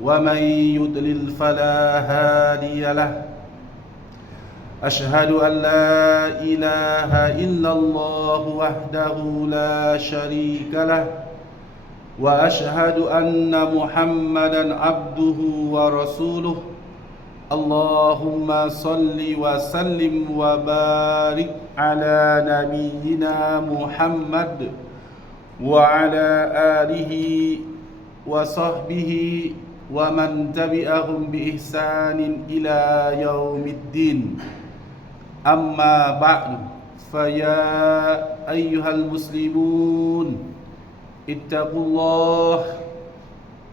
ومن يضلل فلا هادي له. أشهد أن لا إله إلا الله وحده لا شريك له. وأشهد أن محمدا عبده ورسوله. اللهم صل وسلم وبارك على نبينا محمد وعلى آله وصحبه ومن تبعهم بإحسان إلى يوم الدين أما بعد فيا أيها المسلمون اتقوا الله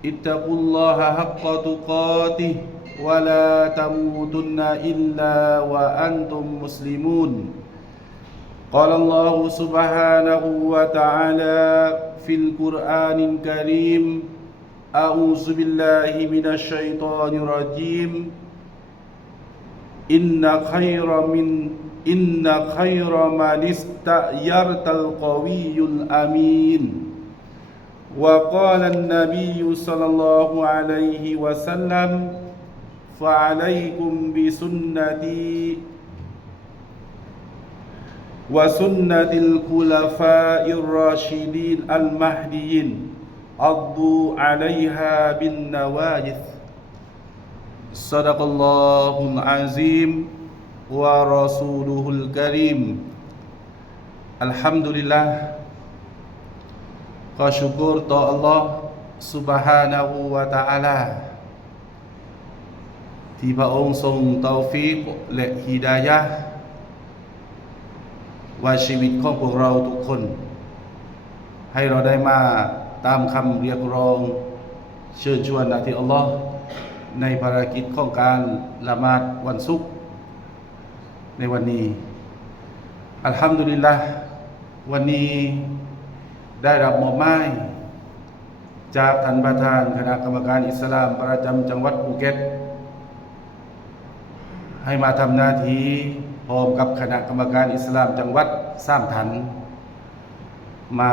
اتقوا الله حق تقاته ولا تموتن إلا وأنتم مسلمون قال الله سبحانه وتعالى في القرآن الكريم أعوذ بالله من الشيطان الرجيم. إن خير من إن خير من استأجرت القوي الأمين. وقال النبي صلى الله عليه وسلم فعليكم بسنتي وسنة الخلفاء الراشدين المهديين. عضوا عليها بالنواجذ صدق الله العظيم ورسوله الكريم الحمد لله ขอชุกรต่อ Allah Subhanahu wa Ta'ala ที่พระองค์ทรงเตาฟีกและฮิดายะห์ว่าชีวิตของพวกเราทุกคน ให้เราได้มา ตามคำเรียกร้อง เชิญชวนนาที่อัลลอฮ์ในภารกิจของการละหมาดวันศุกร์ในวันนี้ อัลฮัมดุลิลละวันนี้ได้รับมอบหมายจากท่านประธานคณะกรรมการอิสลามประจำจังหวัดภูเก็ต ให้มาทำหน้าที่พร้อมกับคณะกรรมการอิสลามจังหวัดสามถัน มา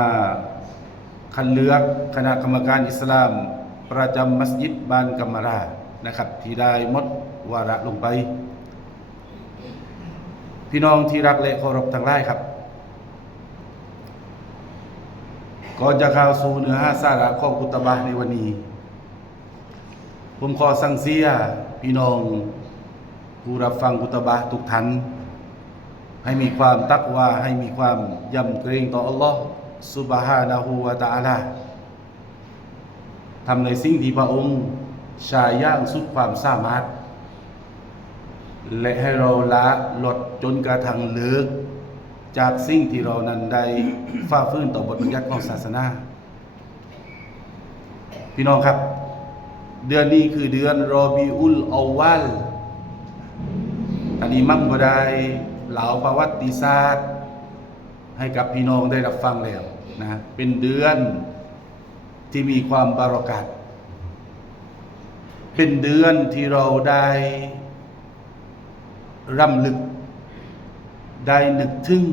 คันเลือกคณะกรรมการอิสลาม ประจำมัสยิดบานกัมมารานะครับที่ได้มดวาระลงไป พี่น้องที่รักและเคารพทั้งหลายครับ ก่อนจะเข้าสู่เนื้อหาสาระของกุตบะในวันนี้ ผมขอสั่งเสียพี่น้องผู้รับฟังกุตบะทุกท่านให้มีความตักวาให้มีความยำเกรงต่ออัลลอฮ์ สุบฮานะฮูวะตะอาลาทำในสิ่งที่พระองค์ชายย่างสุดความสามารถ และให้เราละลดจนกระทั่งเลิก จากสิ่งที่เรานั้นได้ฝ่าฟื้นต่อบทบัญญัติของศาสนา พี่น้องครับ เดือนนี้คือเดือนรอบีอุลอวัลอันนี้มั่งก็ได้เหล่าประวัติศาสตร์ ให้กับพี่น้องได้รับฟังแล้ว นะเป็นเดือนที่มีความบารอกัดเป็นเดือนที่เราได้รำลึก ได้นึกถึง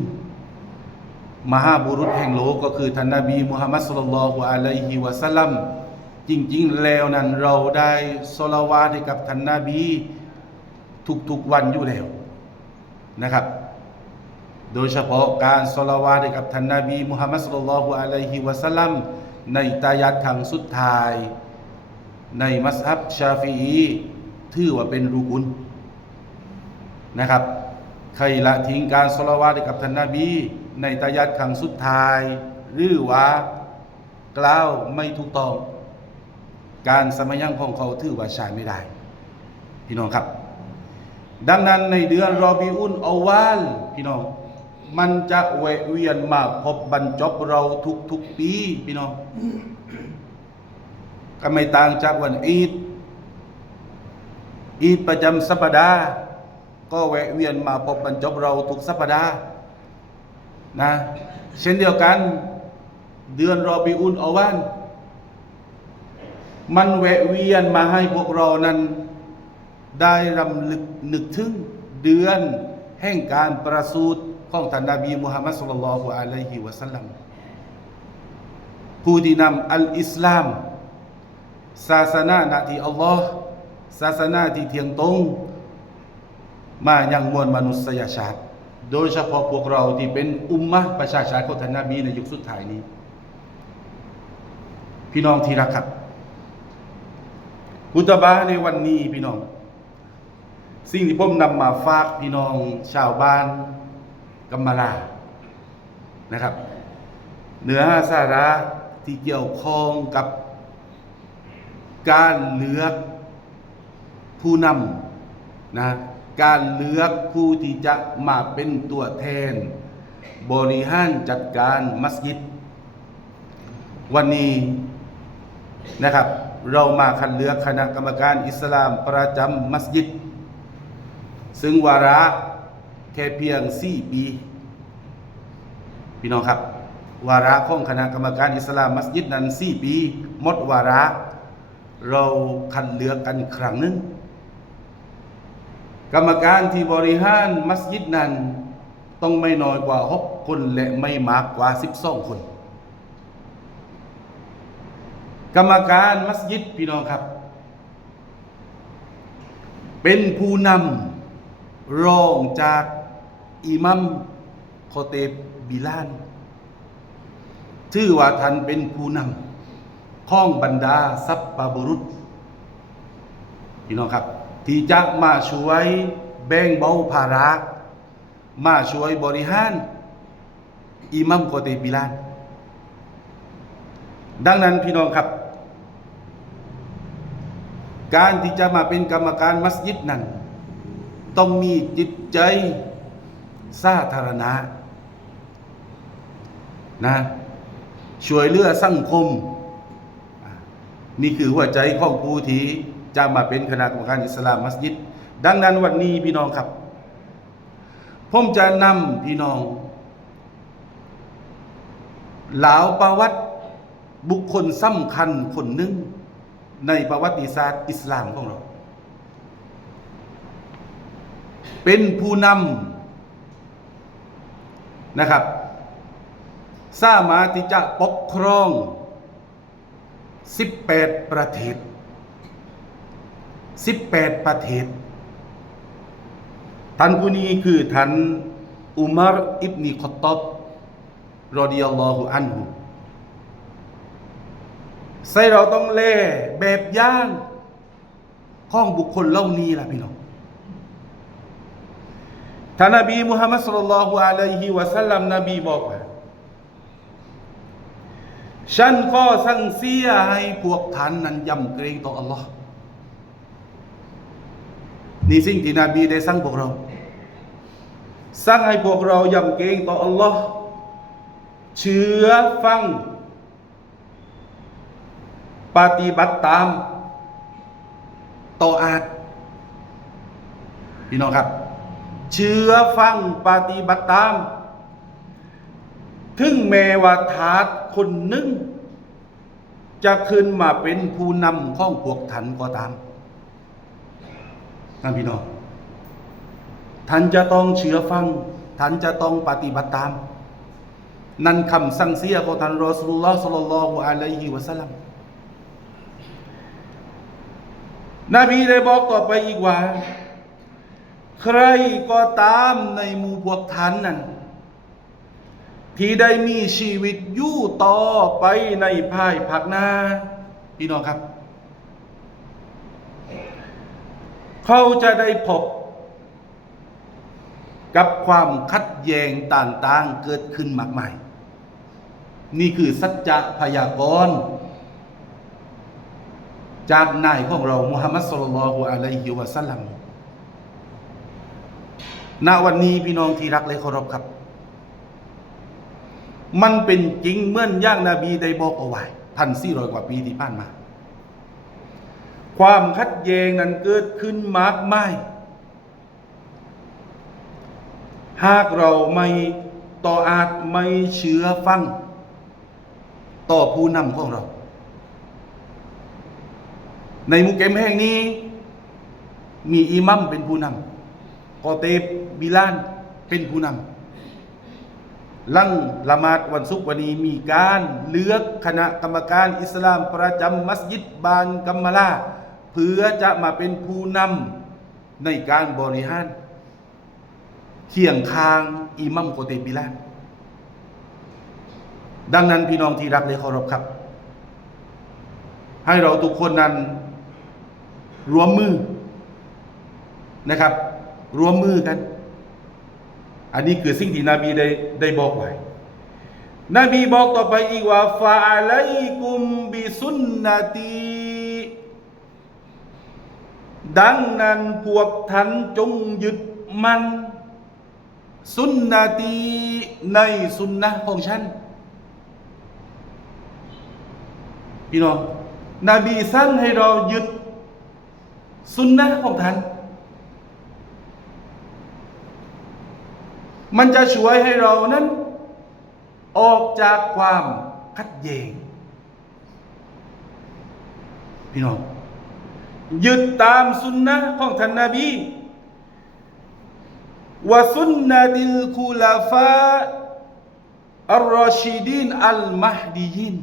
มหาบุรุษแห่งโลกก็คือท่านนบีมุฮัมมัดสุลลัลลอฮุอะลัยฮิวะสัลลัมจริง ๆ แล้วนั้นเราได้สลาวาให้กับท่านนบีทุกๆวันอยู่แล้วนะครับ โดยเฉพาะการสลาวาตให้กับท่านนบีมุฮัมมัดสุลลัลฮุอะลัยฮิวะสัลลัมในตายัดครั้งสุดท้าย ในมัสฮับชาฟีอีถือว่าเป็นรูกุนนะครับ ใครละทิ้งการสละวาดกับท่านนาบี ในตายัดครั้งสุดท้าย หรือว่ากล่าวไม่ถูกต้อง การสมัยยังของเขาถือว่าใช้ไม่ได้ พี่น้องครับ ดังนั้นในเดือนรอบีอุนอวาลพี่น้อง มันจะแวะเวียนมาพบบรรจบเราทุกๆปีพี่น้องก็ไม่ต่างจากวันอีดอีดประจำสัปดาห์ก็แวะเวียนมาพบบรรจบเราทุกสัปดาห์นะเช่นเดียวกัน เดือนรอบิอุนอวานมันแวะเวียนมาให้พวกเรานั้น ได้รำลึกนึกถึงเดือนแห่งการประสูติ ของท่านนบีมุฮัมมัดสุลลัลฮุอะลัยฮิวะสัลลัมผู้ที่นำอัลอิสลาม ศาสนาหน้าที่อัลลอฮ์ศาสนาที่เที่ยงตรง มายังมวลมนุษยชาติ โดยเฉพาะพวกเราที่เป็นอุมมะประชาชาติของท่านนบีในยุคสุดท้ายนี้ พี่น้องที่รักครับกุตบาในวันนี้พี่น้อง สิ่งที่ผมนำมาฝากพี่น้องชาวบ้าน กัมมาลานะครับ เนื้อหาสาระที่เกี่ยวข้องกับการเลือกผู้นำนะการเลือกผู้ที่จะมาเป็นตัวแทน บริหารจัดการมัสยิด วันนี้นะครับ เรามาคัดเลือกคณะกรรมการอิสลามประจำมัสยิด ซึ่งวาระ แค่เพียง 4 ปี พี่น้องครับ วาระของคณะกรรมการอิสลามมัสยิดนั้น 4 ปีหมดวาระ เราคัดเลือกกันครั้งหนึ่งกรรมการที่บริหารมัสยิดนั้น ต้องไม่น้อยกว่า 6 คนและไม่มากกว่า 12 คน กรรมการมัสยิดพี่น้องครับ เป็นผู้นำรองจาก อิมัมโคเตบบิลานชื่อว่าท่านเป็นผู้นำข้องบรรดาสัพปะบุรุษพี่น้องครับ ที่จะมาช่วยแบ่งเบาภาระมาช่วยบริหารอิมัมโคเตบบิลาน ดังนั้นพี่น้องครับ การที่จะมาเป็นกรรมการมัสยิดนั้น ต้องมีจิตใจ สาธารณะนะช่วยเหลือสังคม นี่คือหัวใจของผู้ที่จะมาเป็นคณะกรรมการอิสลามมัสยิด ดังนั้นวันนี้พี่น้องครับ ผมจะนำพี่น้องเหลาวประวัติบุคคลสำคัญคนหนึ่งในประวัติศาสตร์อิสลามของเรา เป็นผู้นำ นะครับ สามารถที่จะปกครอง 18 ประเทศ 18 ประเทศ ท่านผู้นี้คือท่านอุมารอิบนีคอตตอบรอดิยัลลอฮุอันฮุใส่เราต้องเล่แบบย่างข้องบุคคลเหล่านี้ล่ะพี่น้อง ท่านนบีมุฮัมมัดสุลลัลลอฮุอะลัยฮิวะสัลลัมนบีบอกว่าฉันก็สั่งเสียให้พวกท่านนั้นยำเกรงต่ออัลลอฮ์นี่สิ่งที่นบีได้สั่งพวกเรา สั่งให้พวกเรายำเกรงต่ออัลลอฮ์เชื่อฟัง ปฏิบัติตามต่ออาจพี่น้องครับ เชื่อฟังปฏิบัติตาม ถึงแม้ว่าทาสคนหนึ่ง จะขึ้นมาเป็นผู้นำของพวกท่านก็ตามนั่นพี่น้องท่านจะต้องเชื่อฟัง ท่านจะต้องปฏิบัติตาม นั่นคำสั่งเสียของท่านรอสูลุลลอฮ์สัลลัลลอฮุอะลัยฮิวะสัลลัมนบีได้บอกต่อไปอีกว่า ใครก็ตามในหมู่พวกท่านนั้นที่ได้มีชีวิตอยู่ต่อไปในภายภาคหน้าพี่น้องครับ เขาจะได้พบ กับความคัดแย้งต่างๆเกิดขึ้นมากมาย นี่คือสัจจะพยากรณ์จากนายของเรามุฮัมมัดสุลลัลฮุอะลัยฮิวะสัลลัม ณวันนี้พี่น้องที่รักและเคารพครับ มันเป็นจริงเมื่อนย่างนาบีได้บอกเอาไว้พันสี่ร้อยกว่าปีที่ผ่านมา ความขัดแย้งนั้นเกิดขึ้นมากมาย หากเราไม่ต่ออาจไม่เชื่อฟัง ต่อผู้นำของเรา ในมุกเกมแห่งนี้ มีอิมัมเป็นผู้นำ กอเตบบิลานเป็นผู้นำลังละมาดวันศุกร์วันนี้มีการเลือกคณะกรรมการอิสลามประจำมัสยิดบานกัมมาลาเพื่อจะมาเป็นผู้นำในการบริหารเคียงข้างอิมัมโกเตบิลาน ดังนั้นพี่น้องที่รักและเคารพครับ ให้เราทุกคนนั้นรวมมือนะครับ รวมมือกัน อันนี้คือสิ่งที่นบีได้ได้บอกไว้นบีบอกต่อไปอีกว่าฟาอะลัยกุมบิสุนนตีดังนั้นพวกท่านจงยึดมัน สุนนตีในสุนนะของฉัน พี่น้องนบีสั่งให้เรายึดสุนนะของท่าน มันจะช่วยให้เรานั้น ออกจากความขัดแย้งพี่น้องยึดตามสุนนะของท่านนาบีวะสุนนะดิลคูลาฟาอัลรอชีดีนอัลมหดียิน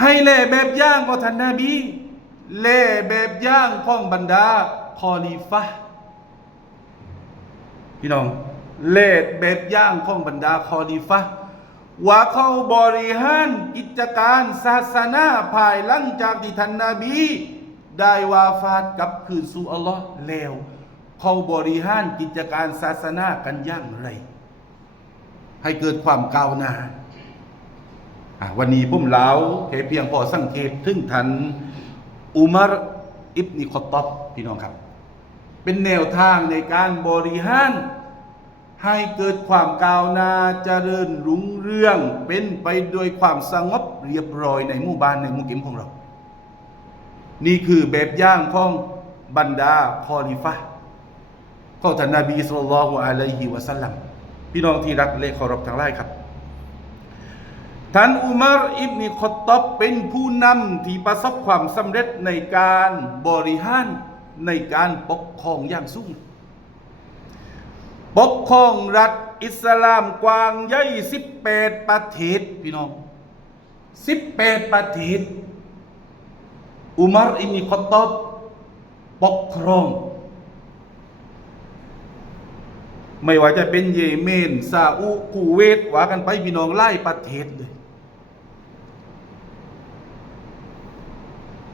ให้แล่แบบย่างของท่านนาบีแล่แบบย่างของบรรดาคอลีฟะ พี่น้อง เล่แบบอย่างของบรรดาคอลีฟะว่าเขาบริหารกิจการศาสนาภายหลังจากที่ท่านนาบี ได้วาฟาดกับคืนสู่อัลลอฮ์แล้วเขาบริหารกิจการศาสนากันอย่างไร ให้เกิดความก้าวหน้าวันนี้ผมเล่าแค่เพียงพอสังเกตถึงทันอุมารอิบนิคอตตอบพี่น้องครับ เป็นแนวทางในการบริหาร ให้เกิดความก้าวหน้าเจริญรุ่งเรือง เป็นไปด้วยความสงบเรียบร้อยในหมู่บ้านในหมู่ก็มของเรา นี่คือแบบอย่างของบรรดาคอลิฟะห์ของท่านนบีสุลต่านละฮ์อะลัยฮิวะสัลลัมพี่น้องที่รักและเคารพทั้งหลายครับท่านอุมารอิบนิคอตตบเป็นผู้นำที่ประสบความสำเร็จในการบริหาร ในการปกครองอย่างสูงปกครองรัฐอิสลามกว้างใหญ่18ประเทศพี่น้อง18ประเทศอุมารอิบนิคอตตอบปกครอง ไม่ว่าจะเป็นเยเมนซาอุคูเวตว่ากันไปพี่น้องไล่ประเทศเลย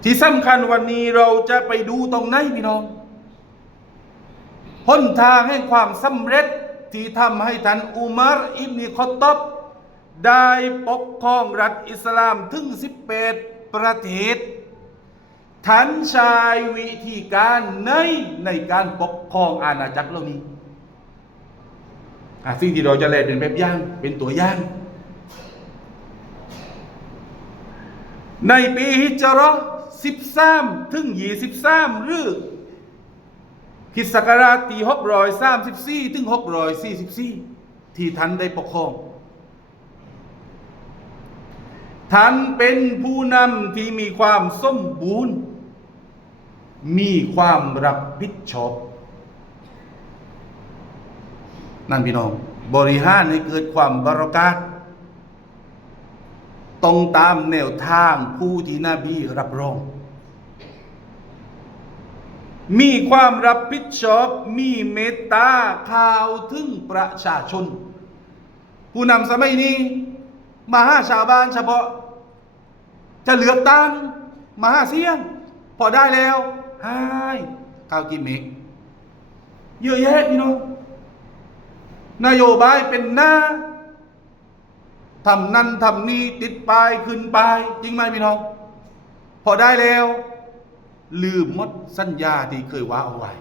ที่สำคัญวันนี้เราจะไปดูตรงไหนพี่น้องหนทางแห่งความสำเร็จที่ทำให้ท่านอุมารอิบนิคอตบได้ปกครองรัฐอิสลามถึง 18 ประเทศท่านชายวิธีการในในการปกครองอาณาจักรเหล่านี้สิ่งที่เราจะแลเป็นแบบอย่างเป็นตัวอย่าง ในปีฮิจเราะห์13ถึง23หรือคิดศักราชที่634ถึง644ที่ท่านได้ปกครอง ท่านเป็นผู้นำที่มีความสมบูรณ์ มีความรับผิดชอบ นั่นพี่น้อง บริหารให้เกิดความบารอกาต ตรงตามแนวทางผู้ที่นบีรับรอง มีความรับผิดชอบ มีเมตตาข่าวถึงประชาชน ผู้นำสมัยนี้ มาหาชาวบ้านเฉพาะ จะเหลือกตั้งมาหาเสียง พอได้แล้วหายข้าวกินเมกเยอะแยะพี่น้องนโยบายเป็นหน้า ทำนั่นทำนี่ติดปลายขึ้นปลายจริงไหมพี่น้อง พอได้แล้ว ลืมมดสัญญาที่เคยว่าเอาไว้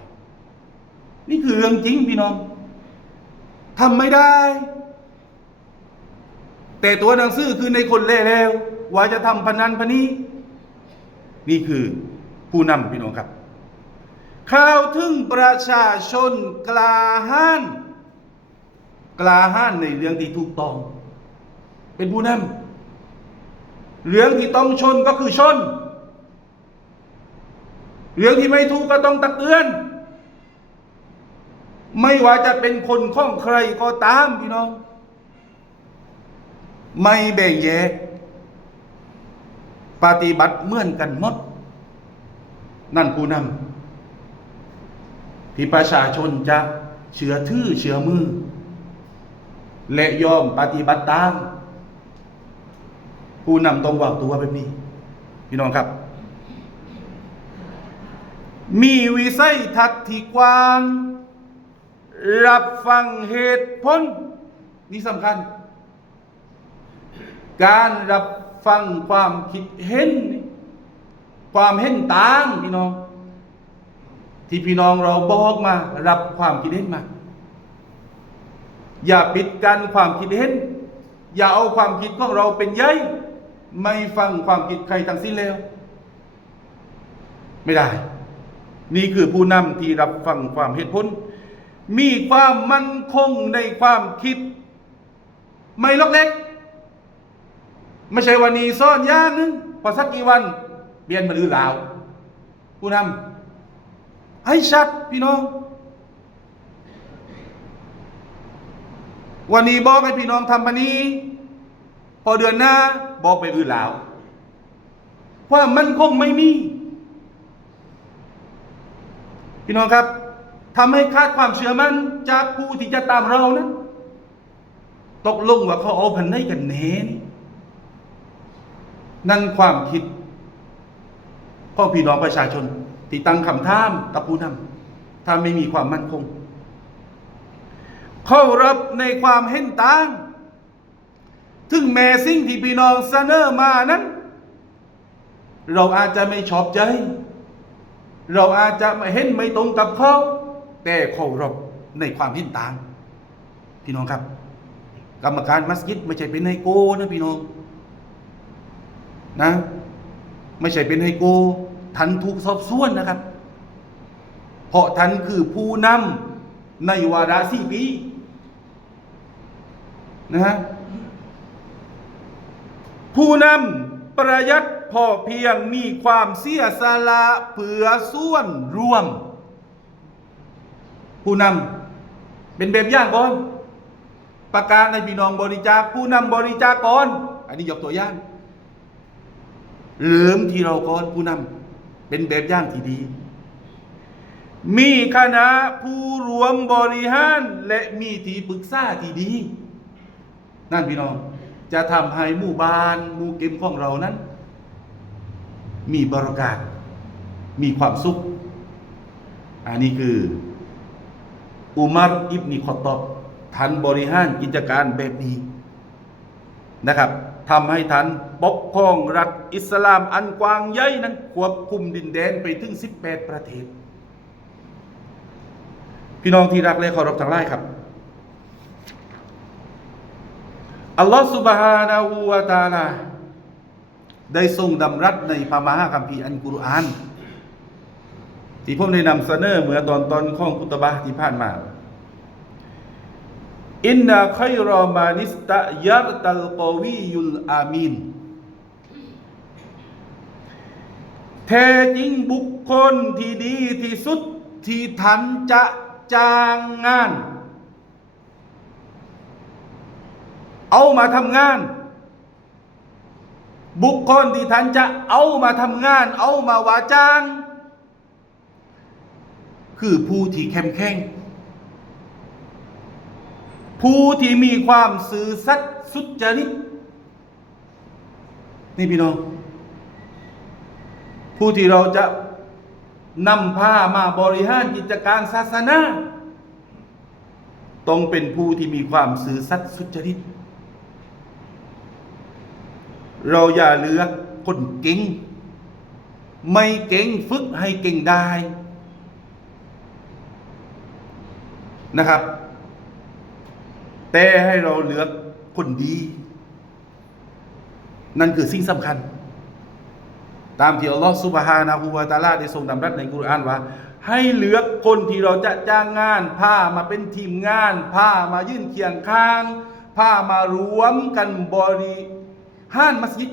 นี่คือเรื่องจริงพี่น้องทำไม่ได้ แต่ตัวหนังสือคือในคนเล่แล้ว ว่าจะทำพนันพนี้ นี่คือผู้นำพี่น้องครับข่าวถึงประชาชนกล้าห้าน กล้าห้านในเรื่องที่ถูกต้อง เป็นผู้นำเรื่องที่ต้องชนก็คือชน เรื่องที่ไม่ถูกก็ต้องตักเตือน ไม่ว่าจะเป็นคนข้องใครก็ตามพี่น้อง ไม่แบ่งแยกปฏิบัติเหมือนกันหมด นั่นผู้นำที่ประชาชนจะเชื่อถือเชื่อมือ และยอมปฏิบัติตาม ผู้นำต้องวางตัวแบบนี้ พี่น้องครับ มีวิสัยทัศน์ที่กว้าง รับฟังเหตุผลนี่สำคัญ การรับฟังความคิดเห็น ความเห็นต่างพี่น้อง ที่พี่น้องเราบอกมา รับความคิดเห็นมา อย่าปิดกันความคิดเห็น อย่าเอาความคิดของเราเป็นใหญ่ ไม่ฟังความคิดใครทั้งสิ้นแล้ว ไม่ได้ นี่คือผู้นำที่รับฟังความเหตุผล มีความมั่นคงในความคิด ไม่ล็อกเล็ก ไม่ใช่วันนี้ซ่อนยางนึงพอสักกี่วันเปลี่ยนมาหรือลาว ผู้นำให้ชัดพี่น้อง วันนี้บอกให้พี่น้องทำปันนี้ พอเดือนหน้าบอกไปอื่นแลาวความมันคงไม่มี พี่น้องครับทำให้ขาดความเชื่อมั่นจากผู้ที่จะตามเรานะตกลงว่าเขาเอาพันได้กันเน้นนั่นความคิดขอพี่น้องประชาชนที่ตั้งคำถามกับผู้นำถ้าไม่มีความมั่นคง เข้ารับในความเห็นต่าง ถึงแม้สิ่งที่พี่น้องเสนอมานั้น เราอาจจะไม่ชอบใจ เราอาจจะไม่เห็นไม่ตรงกับเขาแต่เคารพในความเห็นต่าง พี่น้องครับ กรรมการมัสยิดไม่ใช่เป็นไฮโก้นะพี่น้องนะ ไม่ใช่เป็นไฮโก้ท่านถูกสอบสวนนะครับ เพราะท่านคือผู้นำในวาระสี่ปีนะฮะ ผู้นำประยัดพอเพียงมีความเสียสละเพื่อส่วนรวม ผู้นำเป็นแบบอย่างก่อน ประกาศในพี่น้องบริจาคผู้นำบริจาคก่อน อันนี้ยกตัวอย่างเริ่มที่เราก่อนผู้นำเป็นแบบอย่างที่ดี มีคณะผู้รวมบริหารและมีที่ปรึกษาที่ดี นั่นพี่น้อง จะทำให้หมู่บ้านหมู่เก็มของเรานั้น มีบรรยากาศมีความสุข อันนี้คืออุมัรอิบนิคอตตอบท่านบริหารกิจการแบบนี้นะครับทำให้ท่านปกครองรัฐอิสลามอันกว้างใหญ่นั้นควบคุมดินแดนไปถึง 18 ประเทศ พี่น้องที่รักและเคารพทั้งหลายครับ อัลลอฮฺสุบฮานาหูวาตาลาได้ทรงดำรัสในพระมหาคัมภีร์อันกุรอาน ที่ผมได้นำเสนอเมื่อตอนตอนข้องกุตบะที่ผ่านมา อินนาคอยรอมานิสตะยัรตัลกวียุลอามีนแท้จริงบุคคลที่ดีที่สุดที่ทันจะจ้างงาน เอามาทำงาน บุคคลที่ท่านจะเอามาทำงาน เอามาวาจ้าง คือผู้ที่เข้มแข็งผู้ที่มีความสื่อสัตย์สุจริตนี่พี่น้อง ผู้ที่เราจะนำพามาบริหารกิจการศาสนา ต้องเป็นผู้ที่มีความสื่อสัตย์สุจริต เราอย่าเลือกคนเก่ง ไม่เก่งฝึกให้เก่งได้นะครับ แต่ให้เราเลือกคนดี นั่นคือสิ่งสำคัญ ตามที่อัลลอฮฺซุบฮานะฮูวะตะอาลาได้ทรงดำรัสในกุรอานว่า ให้เลือกคนที่เราจะจ้างงานพามาเป็นทีมงานพามายื่นเคียงข้างพามารวมกันบริ ห้ารมัสยิด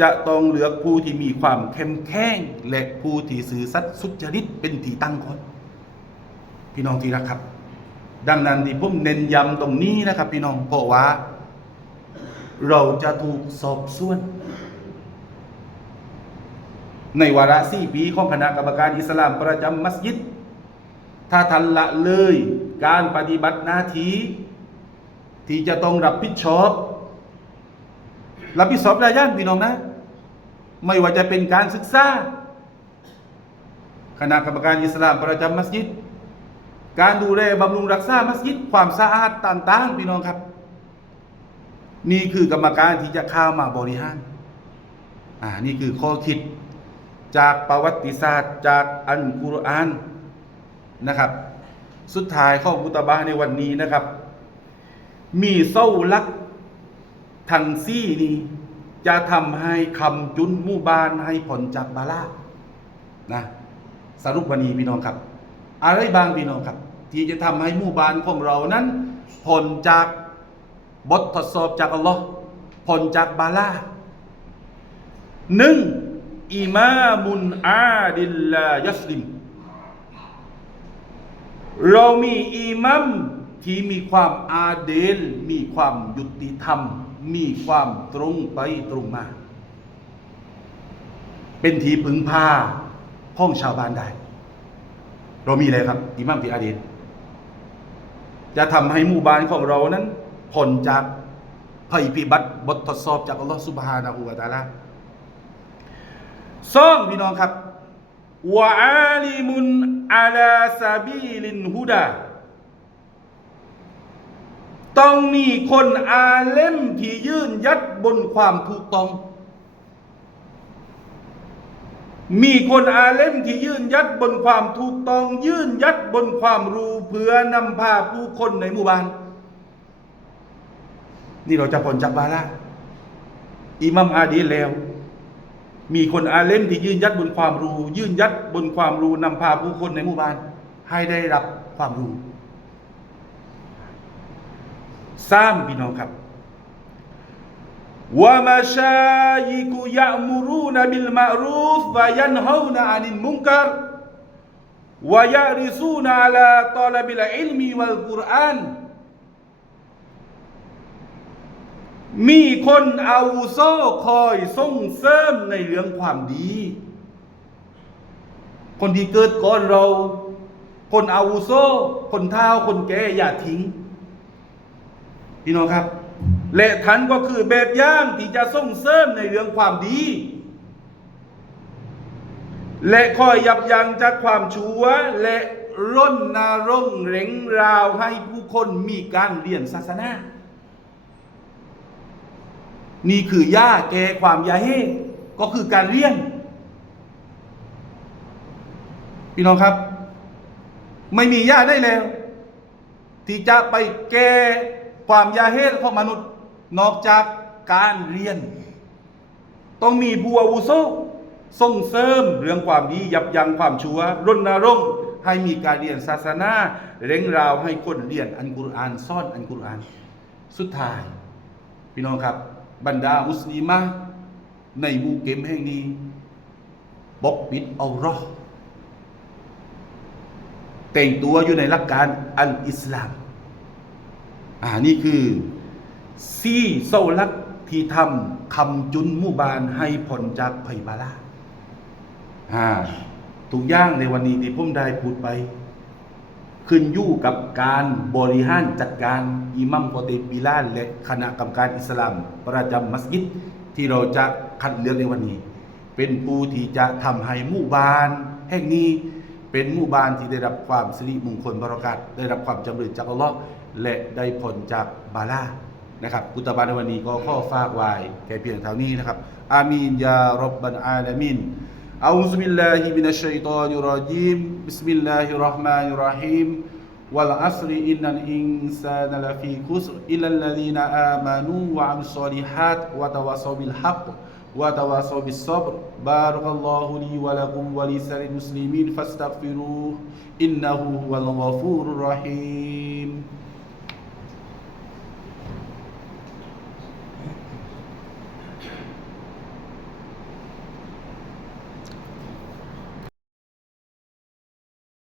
จะต้องเลือกผู้ที่มีความเข้มแข็งและผู้ที่สื่อสัตย์สุจริตเป็นที่ตั้งคน พี่น้องที่รักครับ ดังนั้นที่ผมเน้นย้ำตรงนี้นะครับ พี่น้องเพราะว่า เราจะถูกสอบสวนในวาระสี่ปีของคณะกรรมการอิสลามประจำมัสยิด ถ้าทันละเลยการปฏิบัติหน้าที่ที่จะต้องรับผิดชอบ รับผิดชอบรายย่านพี่น้องนะ ไม่ว่าจะเป็นการศึกษาคณะกรรมการอิสลามประจำมัสยิด การดูแลบำรุงรักษามัสยิดความสะอาดต่างๆพี่น้องครับ นี่คือกรรมการที่จะเข้ามาบริหารอ่านี่คือข้อคิดจากประวัติศาสตร์จากอันกุรอานนะครับ สุดท้ายข้อมุตบาในวันนี้นะครับ มีเส้าลัก ทั้งซี่นี้จะทำให้คำจุนมู่บานให้ผลจากบาลานะสรุปวันนี้พี่น้องครับ อะไรบางพี่น้องครับ ที่จะทำให้มู่บานของเรานั้นผลจากบททดสอบจากอัลลอฮ์ผลจากบาลาหนึ่งอิมามุนอาดิลลายัสลิม เรามีอิมัมที่มีความอาเดล มีความยุติธรรม มีความตรงไปตรงมา เป็นทีพึงพาห้องชาวบ้านได้ เรามีอะไรครับ อิมัมที่อาเดลจะทำให้หมู่บ้านของเรานั้นพ้นจากภัยพิบัติบททดสอบจากอัลลอฮฺสุบฮานะฮูวะตาลาซ่องพี่น้องครับวะอาลิมุนอาลาซาบีลินฮุดา ต้องมีคนอาเล่มที่ยื่นยัดบนความถูกต้อง มีคนอาเล่มที่ยื่นยัดบนความถูกต้อง ยื่นยัดบนความรู้เพื่อนำพาผู้คนในหมู่บ้าน นี่เราจะพ้นจากบาลาอิมัมอาดีแล้ว มีคนอาเล่มที่ยื่นยัดบนความรู้ ยื่นยัดบนความรู้นำพาผู้คนในหมู่บ้าน ให้ได้รับความรู้ สามพี่น้องครับวะมาชายิกุยะมุรูนบิลมารูฟวะยันฮาวนาอานินมุนกัรวะยะริซูนอาลาตอลบิลอิลมีวัลกุรอานมีคนอาวุโสคอยส่งเสริมในเรื่องความดี คนที่เกิดก่อนเรา คนอาวุโสคนเฒ่าคนแก่อย่าทิ้ง พี่น้องครับ และท่านก็คือแบบอย่างที่จะส่งเสริมในเรื่องความดี และคอยยับยั้งจากความชั่วและร่นนารงเร่งราวให้ผู้คนมีการเรียนศาสนา นี่คือย่าแก่ความยาเฮก็คือการเรียน พี่น้องครับ ไม่มีย่าได้แล้ว ที่จะไปแก้ ความยาเฮตของมนุษย์นอกจากการเรียน ต้องมีผู้อาวุโสส่งเสริมเรื่องความดียับยั้งความชั่วรณรงค์ให้มีการเรียนศาสนาเร่งราวให้คนเรียนอันกุรอานซ่อนอันกุรอาน สุดท้าย พี่น้องครับ บรรดามุสลิมะในหมู่เกมแห่งนี้ปกปิดเอารอฮ์แต่งตัวอยู่ในหลักการอัลอิสลาม อ่านี่คือซี่โซลักที่ทำคำจุนมู่บานให้ผลจากภัยบาลาอ่าทุกอย่างในวันนี้ที่ผมได้พูดไป ขึ้นอยู่กับการบริหารจัดการอิมัมโคเตบิลาลและคณะกรรมการอิสลาม ประจำมัสยิดที่เราจะคัดเลือกในวันนี้ เป็นผู้ที่จะทำให้มู่บานแห่งนี้เป็นหมู่บ้านที่ได้รับความสิริมงคลบารอกาตได้รับความจำเริญจากอัลลอฮ์ และได้ผลจากบาลานะครับกุตบาในวันนี้ก็ข้อฝากไว้แค่เพียงเท่านี้นะครับ อามีนยารบบันอาลามิน أعوذ بالله من الشيطان الرجيم بسم الله الرحمن الرحيم والعصر إن الإنسان لفي خسر إلا الذين آمنوا وعملوا الصالحات وتواصوا بالحق وتواصوا بالصبر بارك الله لي ولكم ولسائر المسلمين فاستغفروه إنه هو الغفور الرحيم